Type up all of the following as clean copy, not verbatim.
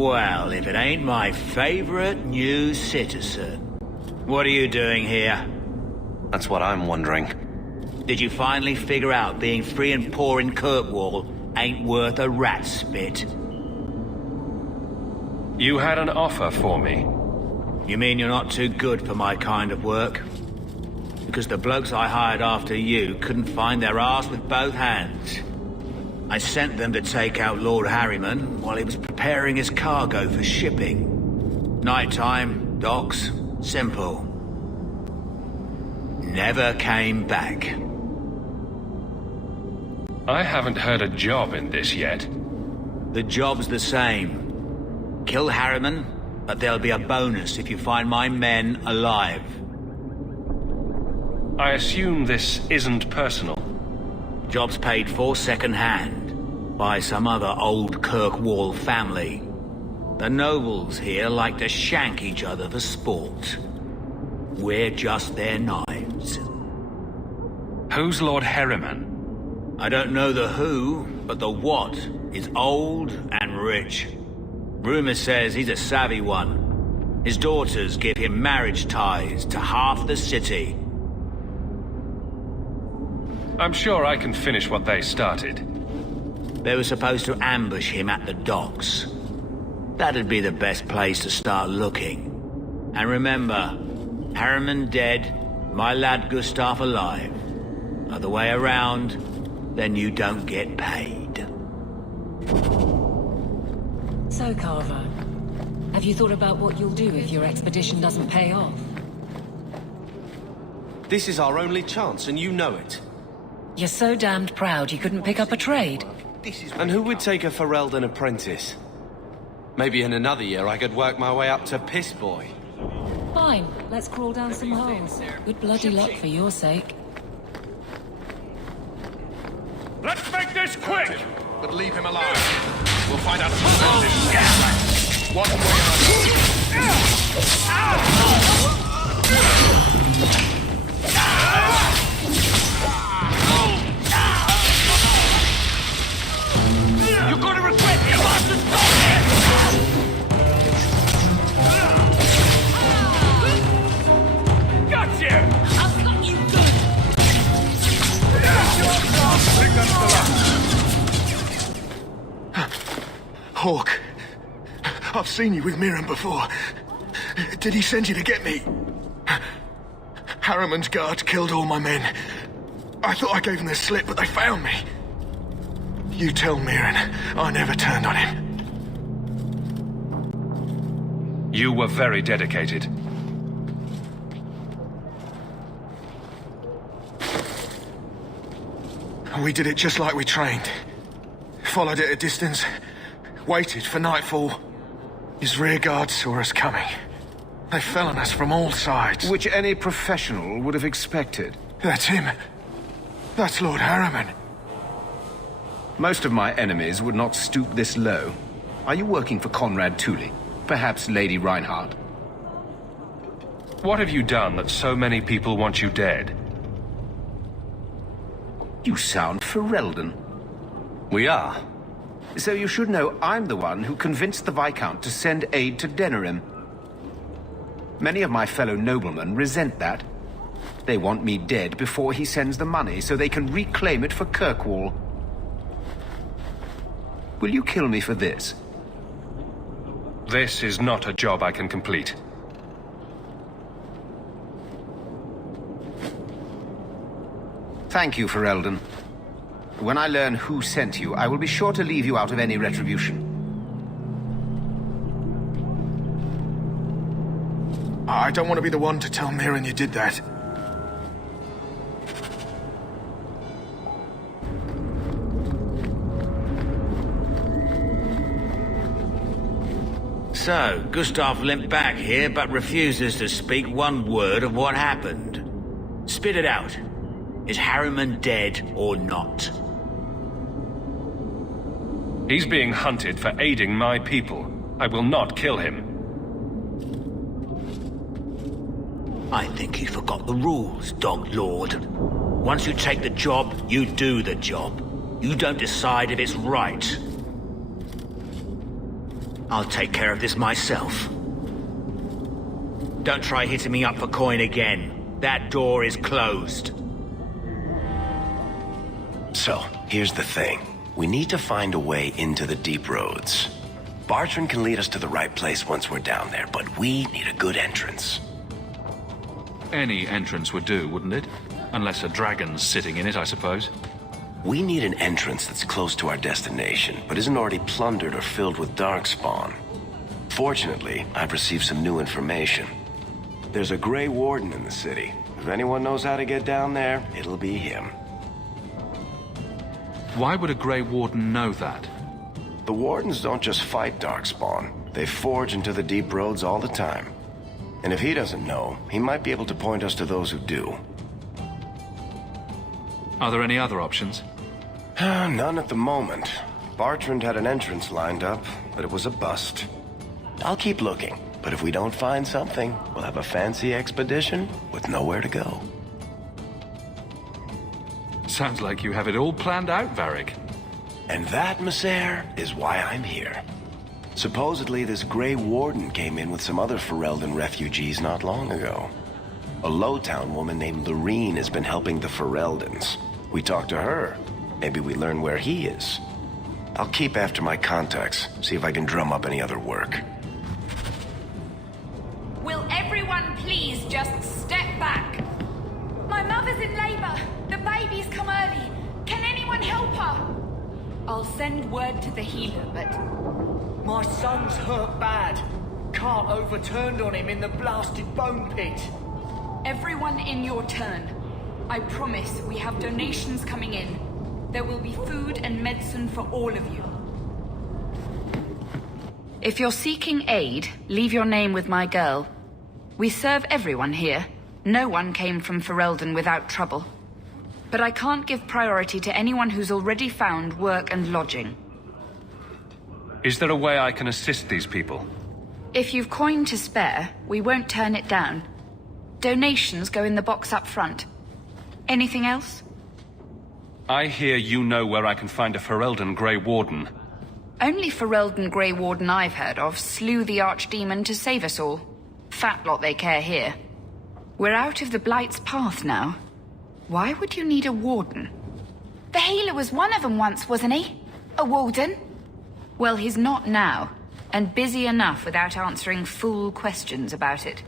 Well, if it ain't my favorite new citizen. What are you doing here? That's what I'm wondering. Did you finally figure out being free and poor in Kirkwall ain't worth a rat's spit? You had an offer for me. You mean you're not too good for my kind of work? Because the blokes I hired after you couldn't find their arse with both hands. I sent them to take out Lord Harryman while he was preparing his cargo for shipping. Nighttime, docks, simple. Never came back. I haven't heard a job in this yet. The job's the same. Kill Harryman, but there'll be a bonus if you find my men alive. I assume this isn't personal. Job's paid for second-hand by some other old Kirkwall family. The nobles here like to shank each other for sport. We're just their knives. Who's Lord Harryman? I don't know the who, but the what is old and rich. Rumor says he's a savvy one. His daughters give him marriage ties to half the city. I'm sure I can finish what they started. They were supposed to ambush him at the docks. That'd be the best place to start looking. And remember, Harryman dead, my lad Gustav alive. Other way around, then you don't get paid. So, Carver, have you thought about what you'll do if your expedition doesn't pay off? This is our only chance, and you know it. You're so damned proud you couldn't pick up a trade. And who would take a Ferelden apprentice? Maybe in another year I could work my way up to Piss Boy. Fine, let's crawl down some holes. Good bloody luck for your sake. Let's make this quick! But leave him alive. We'll find out who this. One way or You're gonna regret your master's gone! Gotcha! I've got you good! Hawke, I've seen you with Mirren before. Did he send you to get me? Harriman's guards killed all my men. I thought I gave them the slip, but they found me. You tell Mirren I never turned on him. You were very dedicated. We did it just like we trained. Followed it at a distance, waited for nightfall. His rear guard saw us coming. They fell on us from all sides. Which any professional would have expected. That's him. That's Lord Harryman. Most of my enemies would not stoop this low. Are you working for Conrad Tooley? Perhaps Lady Reinhardt? What have you done that so many people want you dead? You sound Ferelden. We are. So you should know I'm the one who convinced the Viscount to send aid to Denerim. Many of my fellow noblemen resent that. They want me dead before he sends the money so they can reclaim it for Kirkwall. Will you kill me for this? This is not a job I can complete. Thank you, Ferelden. When I learn who sent you, I will be sure to leave you out of any retribution. I don't want to be the one to tell Mirren you did that. So, Gustav limped back here, but refuses to speak one word of what happened. Spit it out. Is Harryman dead or not? He's being hunted for aiding my people. I will not kill him. I think you forgot the rules, Dog Lord. Once you take the job, you do the job. You don't decide if it's right. I'll take care of this myself. Don't try hitting me up for coin again. That door is closed. So, here's the thing. We need to find a way into the deep roads. Bartrand can lead us to the right place once we're down there, but we need a good entrance. Any entrance would do, wouldn't it? Unless a dragon's sitting in it, I suppose. We need an entrance that's close to our destination, but isn't already plundered or filled with darkspawn. Fortunately, I've received some new information. There's a Grey Warden in the city. If anyone knows how to get down there, it'll be him. Why would a Grey Warden know that? The Wardens don't just fight darkspawn. They forge into the deep roads all the time. And if he doesn't know, he might be able to point us to those who do. Are there any other options? None at the moment. Bartrand had an entrance lined up, but it was a bust. I'll keep looking, but if we don't find something, we'll have a fancy expedition with nowhere to go. Sounds like you have it all planned out, Varric. And that, Messer, is why I'm here. Supposedly, this Grey Warden came in with some other Ferelden refugees not long ago. A Lowtown woman named Lorene has been helping the Fereldans. We talked to her. Maybe we learn where he is. I'll keep after my contacts, see if I can drum up any other work. Will everyone please just step back? My mother's in labor. The baby's come early. Can anyone help her? I'll send word to the healer, but... My son's hurt bad. Cart overturned on him in the blasted bone pit. Everyone in your turn. I promise we have donations coming in. There will be food and medicine for all of you. If you're seeking aid, leave your name with my girl. We serve everyone here. No one came from Ferelden without trouble. But I can't give priority to anyone who's already found work and lodging. Is there a way I can assist these people? If you've coin to spare, we won't turn it down. Donations go in the box up front. Anything else? I hear you know where I can find a Ferelden Grey Warden. Only Ferelden Grey Warden I've heard of slew the Archdemon to save us all. Fat lot they care here. We're out of the Blight's path now. Why would you need a warden? The healer was one of them once, wasn't he? A warden? Well, he's not now, and busy enough without answering fool questions about it.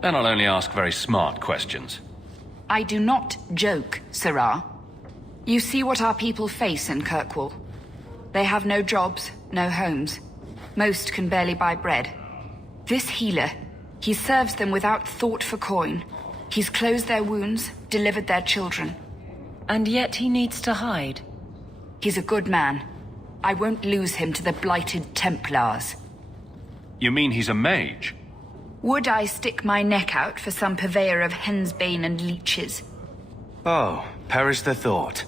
Then I'll only ask very smart questions. I do not joke, Sirrah. You see what our people face in Kirkwall. They have no jobs, no homes. Most can barely buy bread. This healer, he serves them without thought for coin. He's closed their wounds, delivered their children. And yet he needs to hide. He's a good man. I won't lose him to the blighted Templars. You mean he's a mage? Would I stick my neck out for some purveyor of hensbane and leeches? Oh, perish the thought.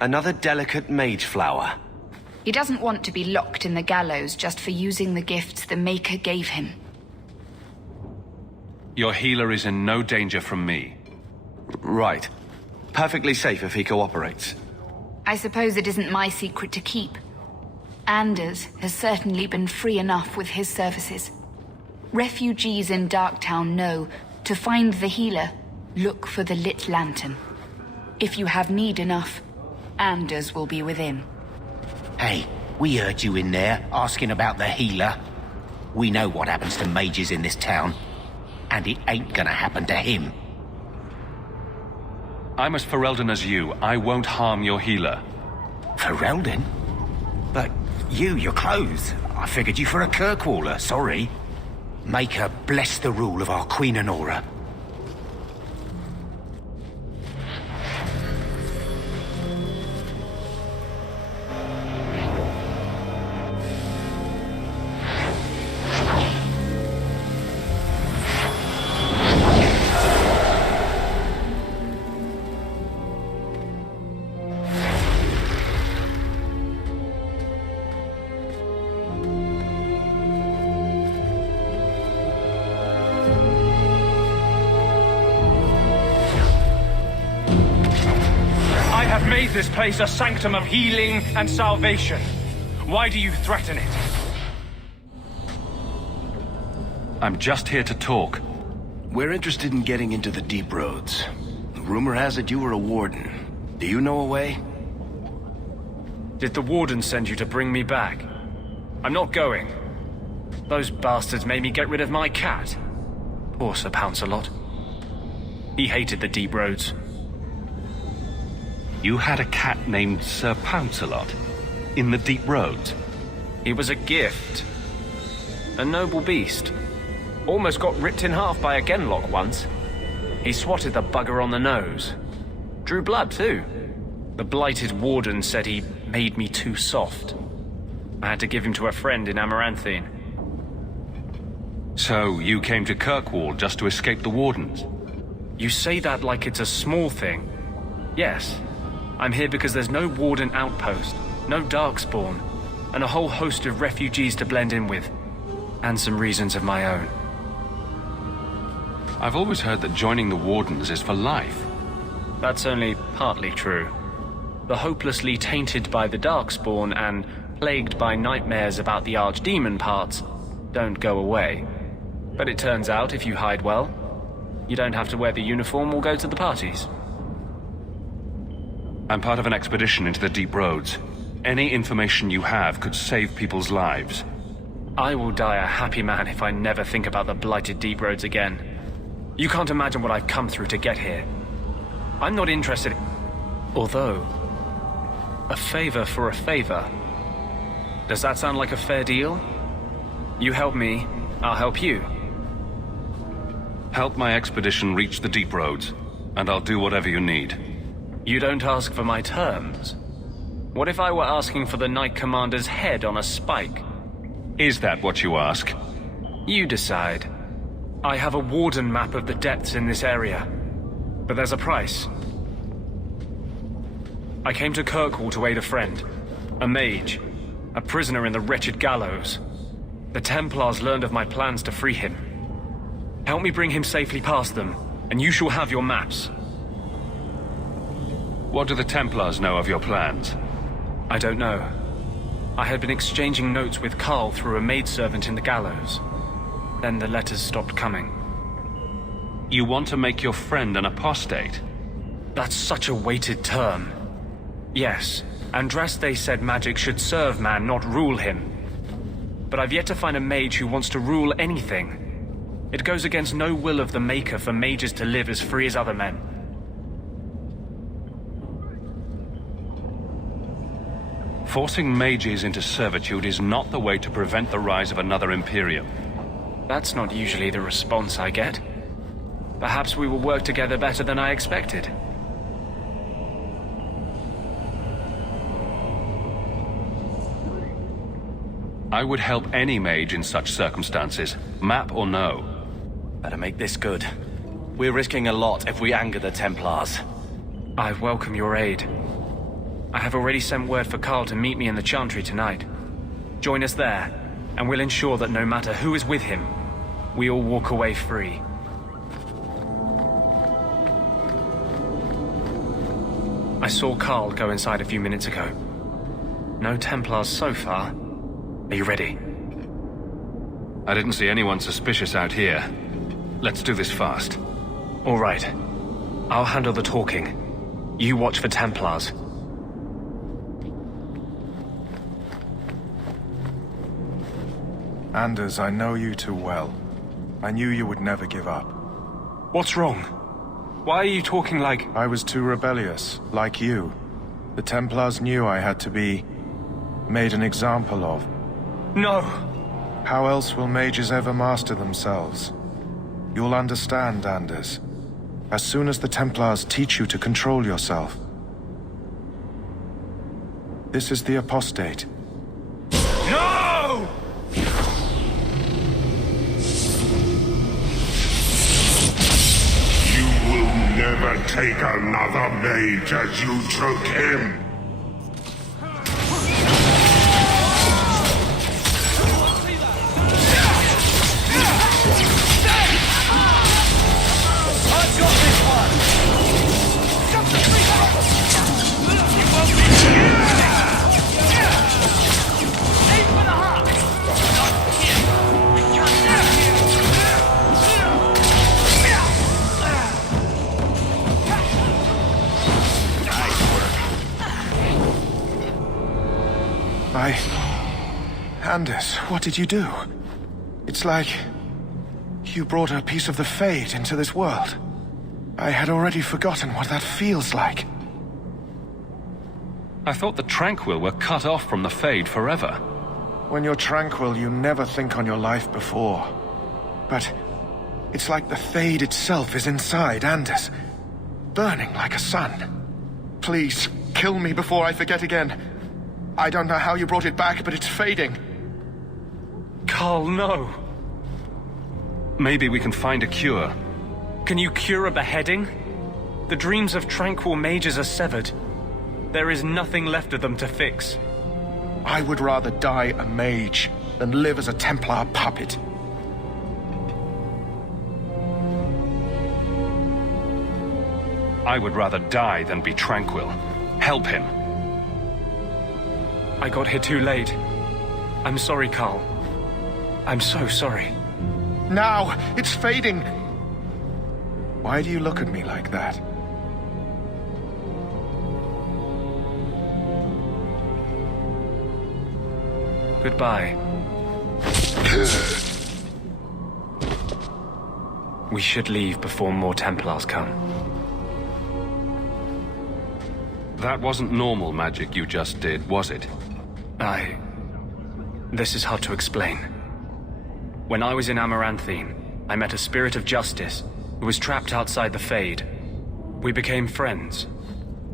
Another delicate mage flower. He doesn't want to be locked in the gallows just for using the gifts the Maker gave him. Your healer is in no danger from me. Right. Perfectly safe if he cooperates. I suppose it isn't my secret to keep. Anders has certainly been free enough with his services. Refugees in Darktown know, to find the healer, look for the lit lantern. If you have need enough, Anders will be within. Hey, we heard you in there, asking about the healer. We know what happens to mages in this town. And it ain't gonna happen to him. I'm as Ferelden as you. I won't harm your healer. Ferelden? But your clothes. I figured you for a Kirkwaller, sorry. Make her bless the rule of our Queen Honora. This place a sanctum of healing and salvation. Why do you threaten it? I'm just here to talk. We're interested in getting into the deep roads. Rumor has it you were a warden. Do you know a way? Did the warden send you to bring me back? I'm not going. Those bastards made me get rid of my cat. Poor Sir Pouncelot. He hated the deep roads. You had a cat named Sir Pouncelot? In the deep roads? He was a gift. A noble beast. Almost got ripped in half by a genlock once. He swatted the bugger on the nose. Drew blood, too. The blighted warden said he made me too soft. I had to give him to a friend in Amaranthine. So, you came to Kirkwall just to escape the wardens? You say that like it's a small thing. Yes. I'm here because there's no warden outpost, no darkspawn, and a whole host of refugees to blend in with. And some reasons of my own. I've always heard that joining the wardens is for life. That's only partly true. The hopelessly tainted by the darkspawn and plagued by nightmares about the archdemon parts don't go away. But it turns out if you hide well, you don't have to wear the uniform or go to the parties. I'm part of an expedition into the deep roads. Any information you have could save people's lives. I will die a happy man if I never think about the blighted deep roads again. You can't imagine what I've come through to get here. I'm not interested... Although... a favor for a favor. Does that sound like a fair deal? You help me, I'll help you. Help my expedition reach the deep roads, and I'll do whatever you need. You don't ask for my terms. What if I were asking for the Knight Commander's head on a spike? Is that what you ask? You decide. I have a warden map of the depths in this area. But there's a price. I came to Kirkwall to aid a friend. A mage. A prisoner in the wretched gallows. The Templars learned of my plans to free him. Help me bring him safely past them, and you shall have your maps. What do the Templars know of your plans? I don't know. I had been exchanging notes with Carl through a maidservant in the gallows. Then the letters stopped coming. You want to make your friend an apostate? That's such a weighted term. Yes, Andraste said magic should serve man, not rule him. But I've yet to find a mage who wants to rule anything. It goes against no will of the Maker for mages to live as free as other men. Forcing mages into servitude is not the way to prevent the rise of another Imperium. That's not usually the response I get. Perhaps we will work together better than I expected. I would help any mage in such circumstances, map or no. Better make this good. We're risking a lot if we anger the Templars. I welcome your aid. I have already sent word for Carl to meet me in the Chantry tonight. Join us there, and we'll ensure that no matter who is with him, we all walk away free. I saw Carl go inside a few minutes ago. No Templars so far. Are you ready? I didn't see anyone suspicious out here. Let's do this fast. All right. I'll handle the talking. You watch for Templars. Anders, I know you too well. I knew you would never give up. What's wrong? Why are you talking like... I was too rebellious, like you. The Templars knew I had to be... made an example of. No! How else will mages ever master themselves? You'll understand, Anders. As soon as the Templars teach you to control yourself. This is the apostate. No! You will never take another mage as you took him. Anders, what did you do? It's like you brought a piece of the Fade into this world. I had already forgotten what that feels like. I thought the Tranquil were cut off from the Fade forever. When you're tranquil, you never think on your life before. But it's like the Fade itself is inside Anders, burning like a sun. Please, kill me before I forget again. I don't know how you brought it back, but it's fading. Carl, no. Maybe we can find a cure. Can you cure a beheading? The dreams of tranquil mages are severed. There is nothing left of them to fix. I would rather die a mage than live as a Templar puppet. I would rather die than be tranquil. Help him. I got here too late. I'm sorry, Carl. I'm so sorry. Now! It's fading! Why do you look at me like that? Goodbye. We should leave before more Templars come. That wasn't normal magic you just did, was it? This is hard to explain. When I was in Amaranthine, I met a spirit of justice who was trapped outside the Fade. We became friends,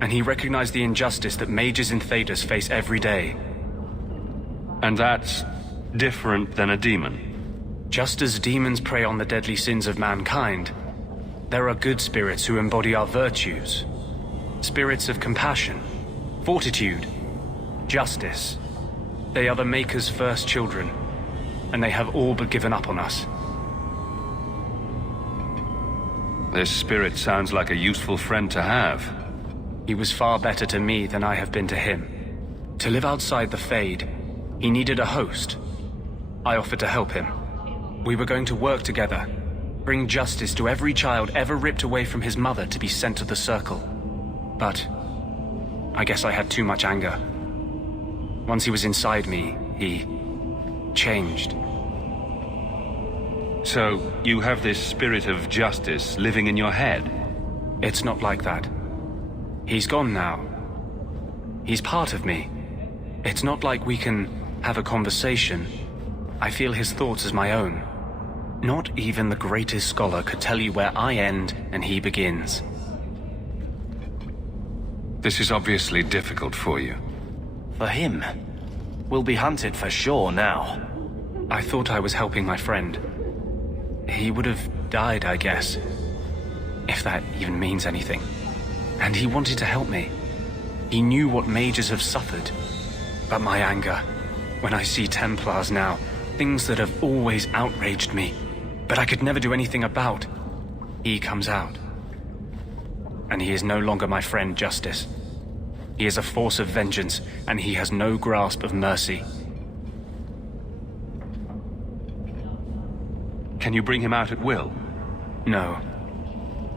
and he recognized the injustice that mages in Thedas face every day. And that's different than a demon? Just as demons prey on the deadly sins of mankind, there are good spirits who embody our virtues. Spirits of compassion, fortitude, justice. They are the Maker's first children, and they have all but given up on us. This spirit sounds like a useful friend to have. He was far better to me than I have been to him. To live outside the Fade, he needed a host. I offered to help him. We were going to work together, bring justice to every child ever ripped away from his mother to be sent to the Circle. But I guess I had too much anger. Once he was inside me, he changed. So, you have this spirit of justice living in your head? It's not like that. He's gone now. He's part of me. It's not like we can have a conversation. I feel his thoughts as my own. Not even the greatest scholar could tell you where I end and he begins. This is obviously difficult for you. For him. We'll be hunted for sure now. I thought I was helping my friend. He would have died, I guess. If that even means anything. And he wanted to help me. He knew what mages have suffered. But my anger, when I see Templars now, things that have always outraged me, but I could never do anything about, he comes out. And he is no longer my friend Justice. He is a force of vengeance, and he has no grasp of mercy. Can you bring him out at will? No.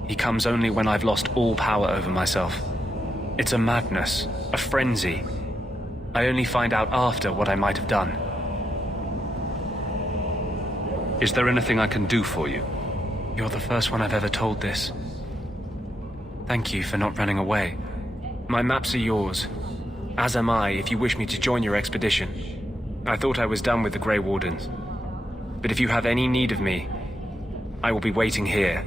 He comes only when I've lost all power over myself. It's a madness, a frenzy. I only find out after what I might have done. Is there anything I can do for you? You're the first one I've ever told this. Thank you for not running away. My maps are yours. As am I, if you wish me to join your expedition. I thought I was done with the Grey Wardens. But if you have any need of me, I will be waiting here.